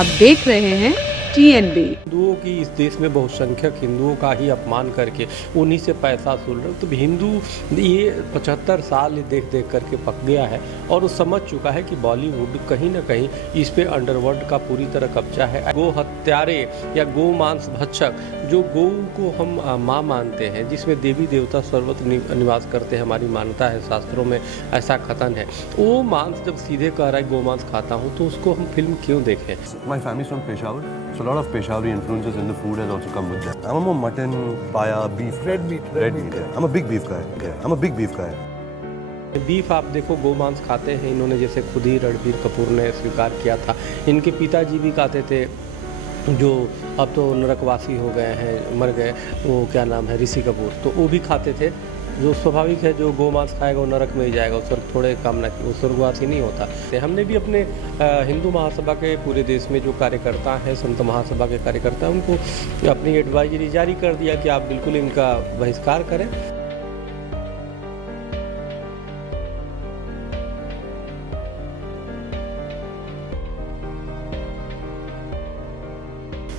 आप देख रहे हैं TNB। हिंदुओं की इस देश में बहुसंख्यक हिंदुओं का ही अपमान करके उन्हीं से पैसा वसूल रहे। तो हिंदू ये 75 साल देख देख करके पक गया है और वो समझ चुका है कि बॉलीवुड कहीं ना कहीं इस पे अंडरवर्ल्ड का पूरी तरह कब्जा है। गो हत्यारे या गो मांस भक्षक, जो गौ को हम माँ मानते हैं, जिसमें देवी देवता सर्वत्र निवास करते हैं, हमारी मान्यता है, शास्त्रों में ऐसा कथन है। वो मांस जब सीधे कह रहा है गो मांस खाता हूँ, तो उसको हम फिल्म क्यों देखें? My family's from Peshawar, so a lot of Peshawari influences in the food has also come with that. I'm a more mutton, paya, beef. Red meat. Yeah. I'm a big beef guy. I'm a big beef guy. Beef आप देखो गौ मांस खाते हैं इन्होंने, जैसे खुद ही रणबीर कपूर ने स्वीकार किया था। इनके पिताजी भी खाते थे, जो अब तो नरकवासी हो गए हैं, मर गए, वो क्या नाम है, ऋषि कपूर, तो वो भी खाते थे। जो स्वाभाविक है, जो गौ मांस खाएगा वो नरक में ही जाएगा, वो स्वर्ग थोड़े कामना की, वो स्वर्गवासी नहीं होता। हमने भी अपने हिंदू महासभा के पूरे देश में जो कार्यकर्ता हैं, संत महासभा के कार्यकर्ता हैं, उनको अपनी एडवाइजरी जारी कर दिया कि आप बिल्कुल इनका बहिष्कार करें।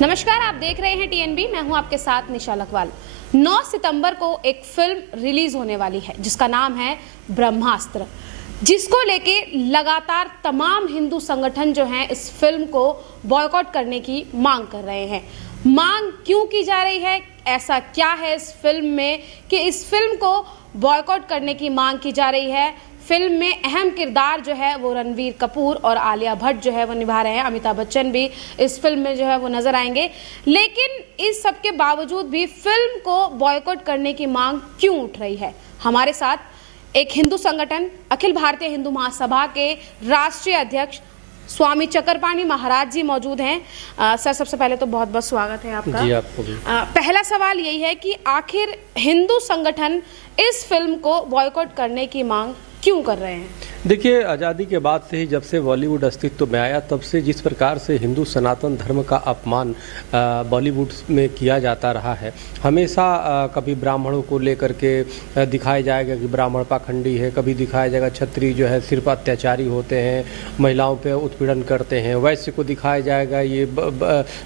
नमस्कार, आप देख रहे हैं TNB। मैं हूं आपके साथ निशा लखवाल। 9 सितंबर को एक फिल्म रिलीज होने वाली है जिसका नाम है ब्रह्मास्त्र, जिसको लेके लगातार तमाम हिंदू संगठन जो हैं इस फिल्म को बॉयकॉट करने की मांग कर रहे हैं। मांग क्यों की जा रही है, ऐसा क्या है इस फिल्म में कि इस फिल्म को बॉयकॉट करने की मांग की जा रही है? फिल्म में अहम किरदार जो है वो रणबीर कपूर और आलिया भट्ट जो है वो निभा रहे हैं। अमिताभ बच्चन भी इस फिल्म में जो है वो नजर आएंगे। लेकिन इस सब के बावजूद भी फिल्म को बॉयकॉट करने की मांग क्यों उठ रही है? हमारे साथ एक हिंदू संगठन अखिल भारतीय हिंदू महासभा के राष्ट्रीय अध्यक्ष स्वामी चक्रपाणी महाराज जी मौजूद हैं। सर, सबसे पहले तो बहुत बहुत स्वागत है आपका। जी, आपको भी। पहला सवाल यही है कि आखिर हिंदू संगठन इस फिल्म को बॉयकॉट करने की मांग क्यों कर रहे हैं? देखिए, आज़ादी के बाद से ही, जब से बॉलीवुड अस्तित्व में आया, तब से जिस प्रकार से हिंदू सनातन धर्म का अपमान बॉलीवुड में किया जाता रहा है, हमेशा कभी ब्राह्मणों को लेकर के दिखाया जाएगा कि ब्राह्मण पाखंडी है, कभी दिखाया जाएगा क्षत्रिय जो है सिर्फ अत्याचारी होते हैं, महिलाओं पे उत्पीड़न करते हैं, वैश्य को दिखाया जाएगा ये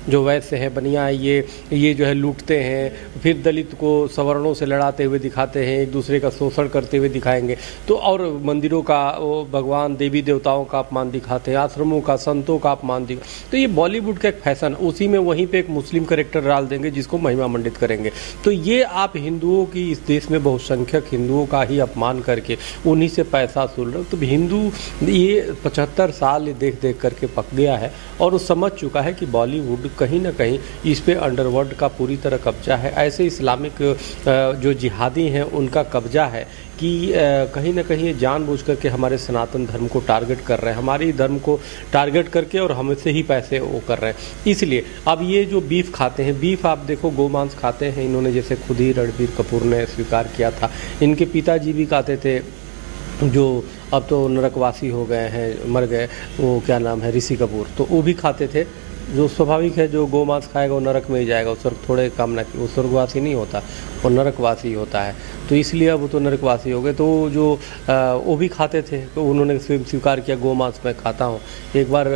जो वैश्य है बनिया है ये जो है लूटते हैं, फिर दलित को सवर्णों से लड़ाते हुए दिखाते हैं, एक दूसरे का शोषण करते हुए दिखाएंगे, तो और मंदिरों का, भगवान देवी देवताओं का अपमान दिखाते हैं, आश्रमों का, संतों का अपमान दिखा। तो ये बॉलीवुड का एक फैशन, उसी में वहीं पे एक मुस्लिम कैरेक्टर डाल देंगे जिसको महिमा मंडित करेंगे। तो ये आप हिंदुओं की, इस देश में बहुसंख्यक हिंदुओं का ही अपमान करके उन्हीं से पैसा वसूल रहे। तो हिंदू ये 75 साल देख देख करके पक गया है और वो समझ चुका है कि बॉलीवुड कहीं ना कहीं इस पे अंडरवर्ल्ड का पूरी तरह कब्जा है। ऐसे इस्लामिक जो जिहादी हैं उनका कब्जा है कि कहीं ना कहीं ये जानबूझ करके हमारे सनातन धर्म को टारगेट कर रहे हैं, हमारी धर्म को टारगेट करके और हमसे ही पैसे वो कर रहे हैं। इसलिए अब ये जो बीफ खाते हैं, बीफ आप देखो गौ मांस खाते हैं इन्होंने, जैसे खुद ही रणबीर कपूर ने स्वीकार किया था। इनके पिताजी भी खाते थे, जो अब तो नरकवासी हो गए हैं, मर गए, वो क्या नाम है, ऋषि कपूर, तो वो भी खाते थे। जो स्वाभाविक है, जो गौ मांस खाएगा वो नरक में ही जाएगा, वो स्वर्ग थोड़े कामना की, वो स्वर्गवासी नहीं होता, वो नरकवासी होता है। तो इसलिए अब वो तो नरकवासी हो गए। तो जो वो भी खाते थे, तो उन्होंने स्वीकार किया गौ मांस मैं खाता हूँ। एक बार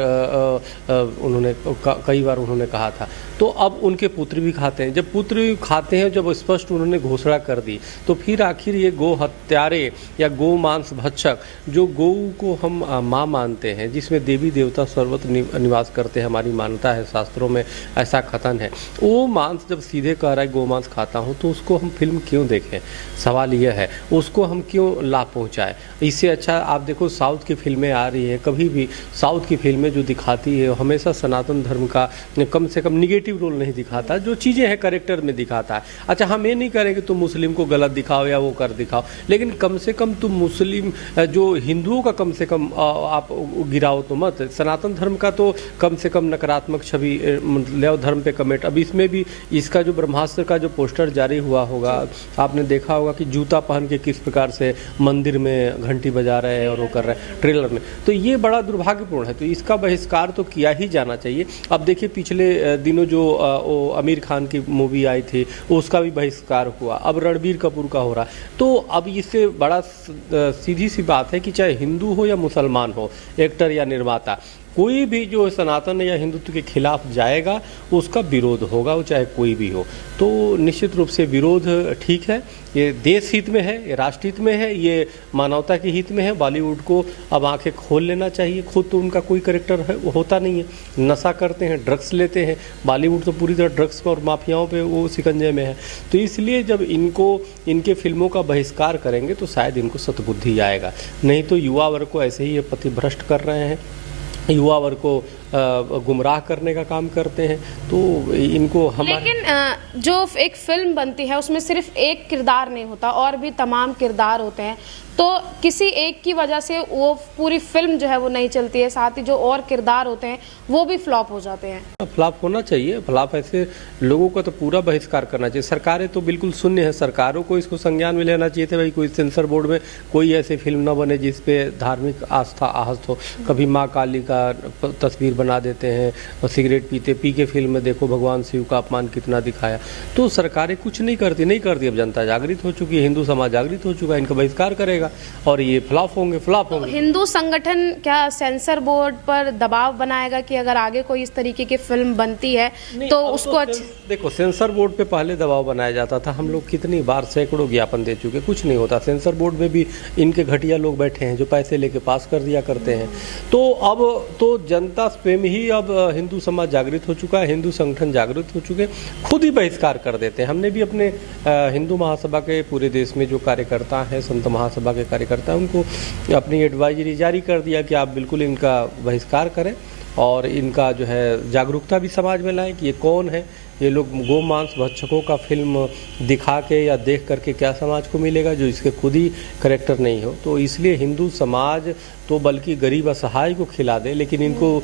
उन्होंने कई बार उन्होंने कहा था। तो अब उनके पुत्र भी खाते हैं। जब पुत्र खाते हैं, जब स्पष्ट उन्होंने घोषणा कर दी, तो फिर आखिर ये गौ हत्यारे या गौ मांस भक्षक, जो गौ को हम माँ मानते हैं, जिसमें देवी देवता सर्वत्र निवास करते हैं, हमारी मान्यता है, शास्त्रों में ऐसा कथन है, वो मांस जब सीधे कह रहा है गौ मांस खाता हूँ, तो उसको हम फिल्म क्यों देखें? सवाल यह है, उसको हम क्यों लाभ पहुँचाएं? इससे अच्छा आप देखो साउथ की फिल्में आ रही हैं, कभी भी साउथ की फिल्में जो दिखाती है हमेशा सनातन धर्म का कम से कम निगेटिव रोल नहीं दिखाता, जो चीज़ें हैं करेक्टर में दिखाता है। अच्छा, हम ये नहीं करेंगे तुम मुस्लिम को गलत दिखाओ या वो कर दिखाओ, लेकिन कम से कम तुम मुस्लिम जो हिंदुओं का कम से कम आप गिराओ तो मत। सनातन धर्म का तो कम से कम नकारात्मक छवि ले धर्म पे कमेंट। अब इसमें भी इसका जो ब्रह्मास्त्र का जो पोस्टर जारी हुआ होगा, आपने देखा होगा कि जूता पहन के किस प्रकार से मंदिर में घंटी बजा रहे हैं और वो कर रहे हैं ट्रेलर में, तो ये बड़ा दुर्भाग्यपूर्ण है। तो इसका बहिष्कार तो किया ही जाना चाहिए। अब देखिए पिछले दिनों जो वो आमिर खान की मूवी आई थी उसका भी बहिष्कार हुआ, अब रणबीर कपूर का हो रहा। तो अब इससे बड़ा सीधी सी बात है कि चाहे हिंदू हो या मुसलमान हो, एक्टर या निर्माता, कोई भी जो सनातन या हिंदुत्व के खिलाफ जाएगा उसका विरोध होगा, वो चाहे कोई भी हो। तो निश्चित रूप से विरोध ठीक है, ये देश हित में है, ये राष्ट्र हित में है, ये मानवता के हित में है। बॉलीवुड को अब आंखें खोल लेना चाहिए। खुद तो उनका कोई कैरेक्टर होता नहीं है, नशा करते हैं, ड्रग्स लेते हैं। बॉलीवुड तो पूरी तरह ड्रग्स और माफियाओं पे वो शिकंजे में है। तो इसलिए जब इनके फिल्मों का बहिष्कार करेंगे तो शायद इनको सद्बुद्धि आएगा, नहीं तो युवा वर्ग को ऐसे ही ये पथिभ्रष्ट कर रहे हैं, युवा वर्ग को गुमराह करने का काम करते हैं। तो इनको लेकिन जो एक फिल्म बनती है उसमें सिर्फ एक किरदार नहीं होता, और भी तमाम किरदार होते हैं। तो किसी एक की वजह से वो पूरी फिल्म जो है वो नहीं चलती है, साथ ही जो और किरदार होते हैं वो भी फ्लॉप हो जाते हैं। फ्लॉप होना चाहिए, फ्लॉप ऐसे लोगों का तो पूरा बहिष्कार करना चाहिए। सरकारें तो बिल्कुल शून्य है, सरकारों को इसको संज्ञान में लेना चाहिए था। भाई कोई सेंसर बोर्ड में कोई ऐसी फिल्म न बने जिसपे धार्मिक आस्था आहत हो। कभी माँ काली का तस्वीर बना देते हैं और सिगरेट पी के फिल्म में देखो भगवान शिव का अपमान कितना दिखाया। तो सरकारें कुछ नहीं करती। अब जनता जागृत हो चुकी है, हिंदू समाज जागृत हो चुका है, इनका बहिष्कार करेगा और ये फ्लॉप होंगे। तो हिंदू संगठन क्या सेंसर बोर्ड पर दबाव बनाएगा कि अगर आगे कोई इस तरीके की फिल्म बनती है तो उसको देखो, सेंसर बोर्ड पे पहले दबाव बनाया जाता था। हम लोग कितनी बार सैकड़ों ज्ञापन दे चुके, कुछ नहीं होता। सेंसर बोर्ड में भी इनके घटिया लोग बैठे हैं जो पैसे लेके पास कर दिया करते हैं। तो अब तो जनता स्वयं ही अब हिंदू समाज जागृत हो चुका है, हिंदू संगठन जागृत हो चुके, खुद ही बहिष्कार कर देते हैं। हमने भी अपने हिंदू महासभा के पूरे देश में जो कार्यकर्ता हैं, संत महासभा के कार्यकर्ता हैं, उनको अपनी एडवाइजरी जारी कर दिया कि आप बिल्कुल इनका बहिष्कार करें और इनका जो है जागरूकता भी समाज में लाएं कि ये कौन है। ये लोग गो मांस भक्षकों का फिल्म दिखा के या देख करके क्या समाज को मिलेगा जो इसके खुद ही करेक्टर नहीं हो। तो इसलिए हिंदू समाज तो बल्कि गरीब असहाय को खिला दे, लेकिन इनको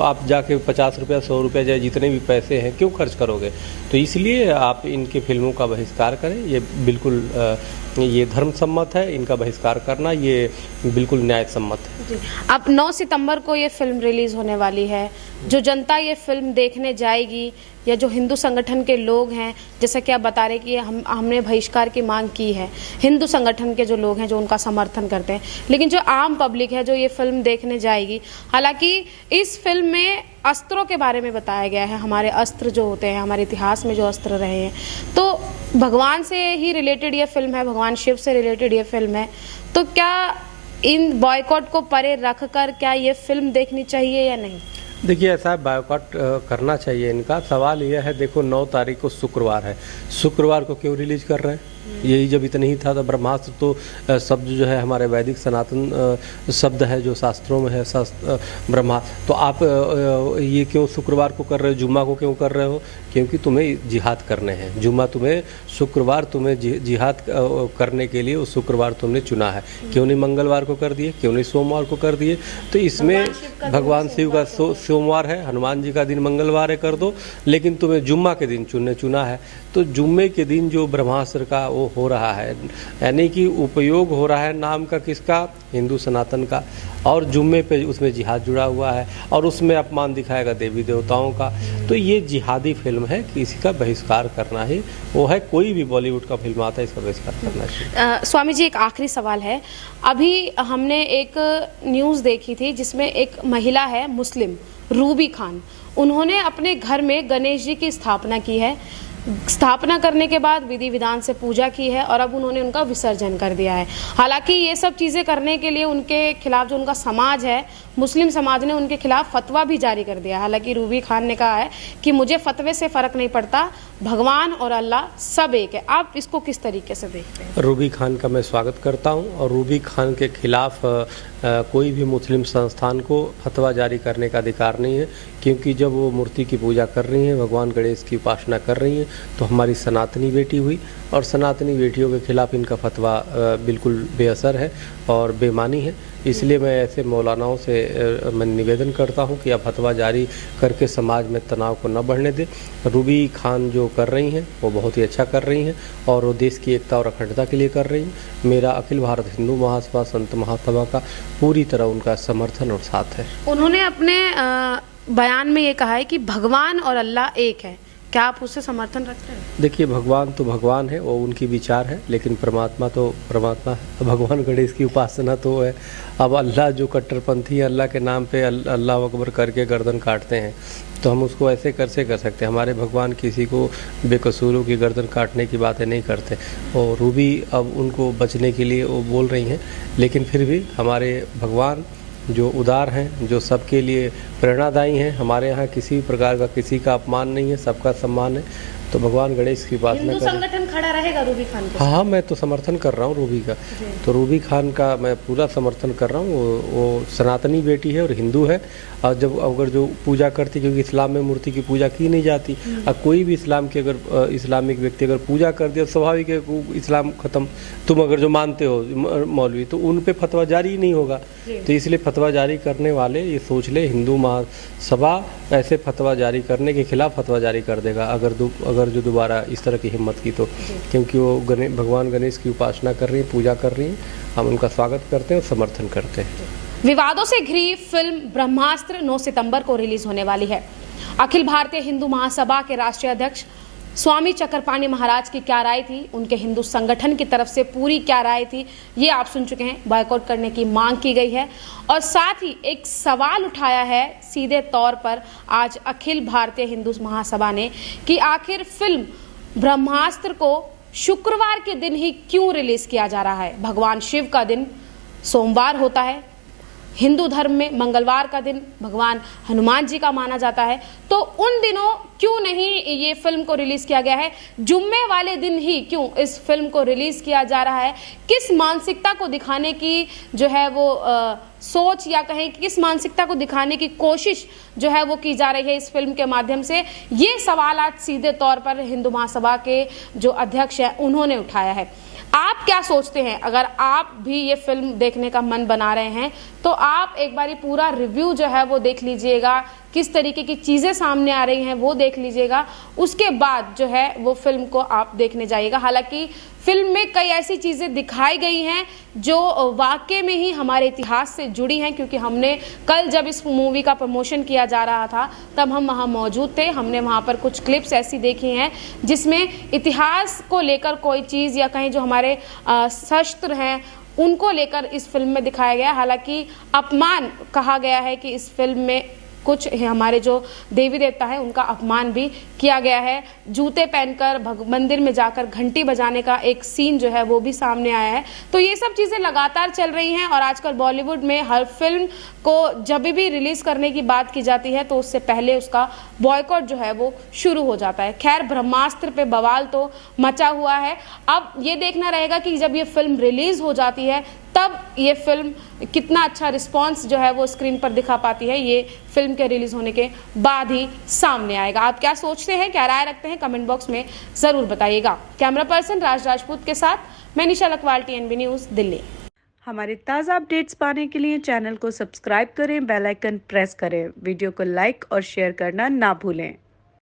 आप जाके 50 रुपया 100 रुपया चाहे जितने भी पैसे हैं क्यों खर्च करोगे। तो इसलिए आप इनके फिल्मों का बहिष्कार करें। ये बिल्कुल ये धर्म सम्मत है, इनका बहिष्कार करना ये बिल्कुल न्याय सम्मत है। अब 9 सितंबर को ये फिल्म रिलीज होने वाली है। जो जनता ये फिल्म देखने जाएगी या जो हिंदू संगठन के लोग हैं, जैसा कि आप बता रहे कि हमने बहिष्कार की मांग की है, हिंदू संगठन के जो लोग हैं जो उनका समर्थन करते हैं, लेकिन जो आम पब्लिक है जो ये फिल्म देखने जाएगी, हालांकि इस फिल्म में अस्त्रों के बारे में बताया गया है, हमारे अस्त्र जो होते हैं, हमारे इतिहास में जो अस्त्र रहे हैं, तो भगवान से ही रिलेटेड ये फिल्म है, भगवान शिव से रिलेटेड ये फिल्म है। तो क्या इन बॉयकॉट को परे रख कर क्या ये फिल्म देखनी चाहिए या नहीं? देखिए, ऐसा बायकॉट करना चाहिए इनका। सवाल यह है, देखो 9 तारीख को शुक्रवार है, शुक्रवार को क्यों रिलीज कर रहे हैं? यही जब इतना ही था तो ब्रह्मास्त्र तो शब्द जो है हमारे वैदिक सनातन शब्द है जो शास्त्रों में है, ब्रह्मा। तो आप ये क्यों शुक्रवार को कर रहे हो, जुम्मा को क्यों कर रहे हो? क्योंकि तुम्हें जिहाद करने हैं। जुम्मा तुम्हें, शुक्रवार तुम्हें जिहाद करने के लिए उस शुक्रवार तुमने चुना है। क्यों नहीं मंगलवार को कर दिए, क्यों नहीं सोमवार को कर दिए? तो इसमें भगवान शिव का सोमवार है, हनुमान जी का दिन मंगलवार है, कर दो, लेकिन तुम्हें जुम्मा के दिन चुना है। तो जुम्मे के दिन जो ब्रह्मास्त्र का वो हो रहा है, यानी कि उपयोग हो रहा है नाम का किसका? हिंदू सनातन का। और जुम्मे पे उसमें जिहाद जुड़ा हुआ है और उसमें अपमान दिखाएगा देवी देवताओं का। तो ये जिहादी फिल्म है कि इसी का बहिष्कार करना ही वो है। कोई भी बॉलीवुड का फिल्म आता है इसका बहिष्कार करना चाहिए। स्वामी जी, एक आखिरी सवाल है। अभी हमने एक न्यूज़ देखी थी जिसमें एक महिला है मुस्लिम, रूबी खान, उन्होंने अपने घर में गणेश जी की स्थापना की है। स्थापना करने के बाद विधि विधान से पूजा की है और अब उन्होंने उनका विसर्जन कर दिया है। हालांकि ये सब चीज़ें करने के लिए उनके खिलाफ जो उनका समाज है, मुस्लिम समाज ने उनके खिलाफ फतवा भी जारी कर दिया। हालांकि रूबी खान ने कहा है कि मुझे फतवे से फ़र्क नहीं पड़ता, भगवान और अल्लाह सब एक है। आप इसको किस तरीके से देखते हैं? रूबी खान का मैं स्वागत करता हूं और रूबी खान के खिलाफ कोई भी मुस्लिम संस्थान को फतवा जारी करने का अधिकार नहीं है, क्योंकि जब वो मूर्ति की पूजा कर रही हैं, भगवान गणेश की उपासना कर रही हैं, तो हमारी सनातनी बेटी हुई और सनातनी बेटियों के खिलाफ इनका फतवा बिल्कुल बेअसर है और बेमानी है। इसलिए मैं ऐसे मौलानाओं से मैं निवेदन करता हूं कि आप फतवा जारी करके समाज में तनाव को न बढ़ने दें। रूबी खान जो कर रही हैं वो बहुत ही अच्छा कर रही हैं और वो देश की एकता और अखंडता के लिए कर रही हैं। मेरा अखिल भारत हिंदू महासभा, संत महासभा का पूरी तरह उनका समर्थन और साथ है। उन्होंने अपने बयान में ये कहा है कि भगवान और अल्लाह एक है। क्या आप उससे समर्थन रखते हैं? देखिए, भगवान तो भगवान है, वो उनकी विचार है, लेकिन परमात्मा तो परमात्मा है। भगवान गणेश की उपासना तो है। अब अल्लाह जो कट्टरपंथी अल्लाह के नाम पे अल्लाह अकबर करके गर्दन काटते हैं, तो हम उसको ऐसे कैसे कर सकते हैं? हमारे भगवान किसी को बेकसूरों की गर्दन काटने की बातें नहीं करते। और रूबी अब उनको बचने के लिए वो बोल रही हैं, लेकिन फिर भी हमारे भगवान जो उदार हैं, जो सबके लिए प्रेरणादायी हैं, हमारे यहाँ किसी प्रकार का किसी का अपमान नहीं है, सबका सम्मान है। तो भगवान गणेश की उपासना हिंदू करें। संगठन खड़ा रहेगा रूबी खान के हाँ, मैं तो समर्थन कर रहा हूँ रूबी का। तो रूबी खान का मैं पूरा समर्थन कर रहा हूँ। वो सनातनी बेटी है और हिंदू है। और जब अगर जो पूजा करती, क्योंकि इस्लाम में मूर्ति की पूजा की नहीं जाती, और कोई भी इस्लाम के अगर इस्लामिक व्यक्ति अगर पूजा कर दिया, स्वाभाविक है वो इस्लाम खत्म। तुम अगर जो मानते हो मौलवी, तो उन पे फतवा जारी ही नहीं होगा। तो इसलिए फतवा जारी करने वाले ये सोच ले, हिंदू महासभा ऐसे फतवा जारी करने के खिलाफ फतवा जारी कर देगा अगर जो दोबारा इस तरह की हिम्मत की तो। क्योंकि वो भगवान गणेश की उपासना कर रही हैं, पूजा कर रही हैं। हम उनका स्वागत करते हैं और समर्थन करते हैं। विवादों से घिरी फिल्म ब्रह्मास्त्र 9 सितंबर को रिलीज होने वाली है। अखिल भारतीय हिंदू महासभा के राष्ट्रीय अध्यक्ष स्वामी चक्रपाणी महाराज की क्या राय थी, उनके हिंदू संगठन की तरफ से पूरी क्या राय थी, ये आप सुन चुके हैं। बॉयकॉट करने की मांग की गई है और साथ ही एक सवाल उठाया है सीधे तौर पर आज अखिल भारतीय हिंदू महासभा ने कि आखिर फिल्म ब्रह्मास्त्र को शुक्रवार के दिन ही क्यों रिलीज किया जा रहा है। भगवान शिव का दिन सोमवार होता है, हिंदू धर्म में मंगलवार का दिन भगवान हनुमान जी का माना जाता है, तो उन दिनों क्यों नहीं ये फिल्म को रिलीज किया गया है? जुम्मे वाले दिन ही क्यों इस फिल्म को रिलीज किया जा रहा है? किस मानसिकता को दिखाने की जो है वो सोच, या कहें कि किस मानसिकता को दिखाने की कोशिश जो है वो की जा रही है इस फिल्म के माध्यम से? ये सवाल आज सीधे तौर पर हिंदू महासभा के जो अध्यक्ष हैं उन्होंने उठाया है। आप क्या सोचते हैं? अगर आप भी ये फिल्म देखने का मन बना रहे हैं तो आप एक बारी पूरा रिव्यू जो है वो देख लीजिएगा, किस तरीके की चीज़ें सामने आ रही हैं वो देख लीजिएगा, उसके बाद जो है वो फिल्म को आप देखने जाइएगा। हालांकि फिल्म में कई ऐसी चीज़ें दिखाई गई हैं जो वाकई में ही हमारे इतिहास से जुड़ी हैं, क्योंकि हमने कल जब इस मूवी का प्रमोशन किया जा रहा था तब हम वहाँ मौजूद थे। हमने वहाँ पर कुछ क्लिप्स ऐसी देखी हैं जिसमें इतिहास को लेकर कोई चीज़, या कहीं जो हमारे शस्त्र हैं उनको लेकर इस फिल्म में दिखाया गया। हालांकि अपमान कहा गया है कि इस फिल्म में कुछ हमारे जो देवी देवता है उनका अपमान भी किया गया है। जूते पहनकर मंदिर में जाकर घंटी बजाने का एक सीन जो है वो भी सामने आया है। तो ये सब चीज़ें लगातार चल रही हैं और आजकल बॉलीवुड में हर फिल्म को जब भी रिलीज करने की बात की जाती है तो उससे पहले उसका बॉयकॉट जो है वो शुरू हो जाता है। खैर, ब्रह्मास्त्र पे बवाल तो मचा हुआ है। अब ये देखना रहेगा कि जब ये फिल्म रिलीज हो जाती है तब ये फिल्म कितना अच्छा रिस्पांस जो है वो स्क्रीन पर दिखा पाती है। ये फिल्म के रिलीज होने के बाद ही सामने आएगा। आप क्या सोचते हैं, क्या राय रखते हैं, कमेंट बॉक्स में जरूर बताइएगा। कैमरा पर्सन राज राजपूत के साथ मैं निशा लखवाल, TNB न्यूज़, दिल्ली। हमारे ताज़ा अपडेट्स पाने के लिए चैनल को सब्सक्राइब करें, बेल आइकन प्रेस करें, वीडियो को लाइक और शेयर करना ना भूलें।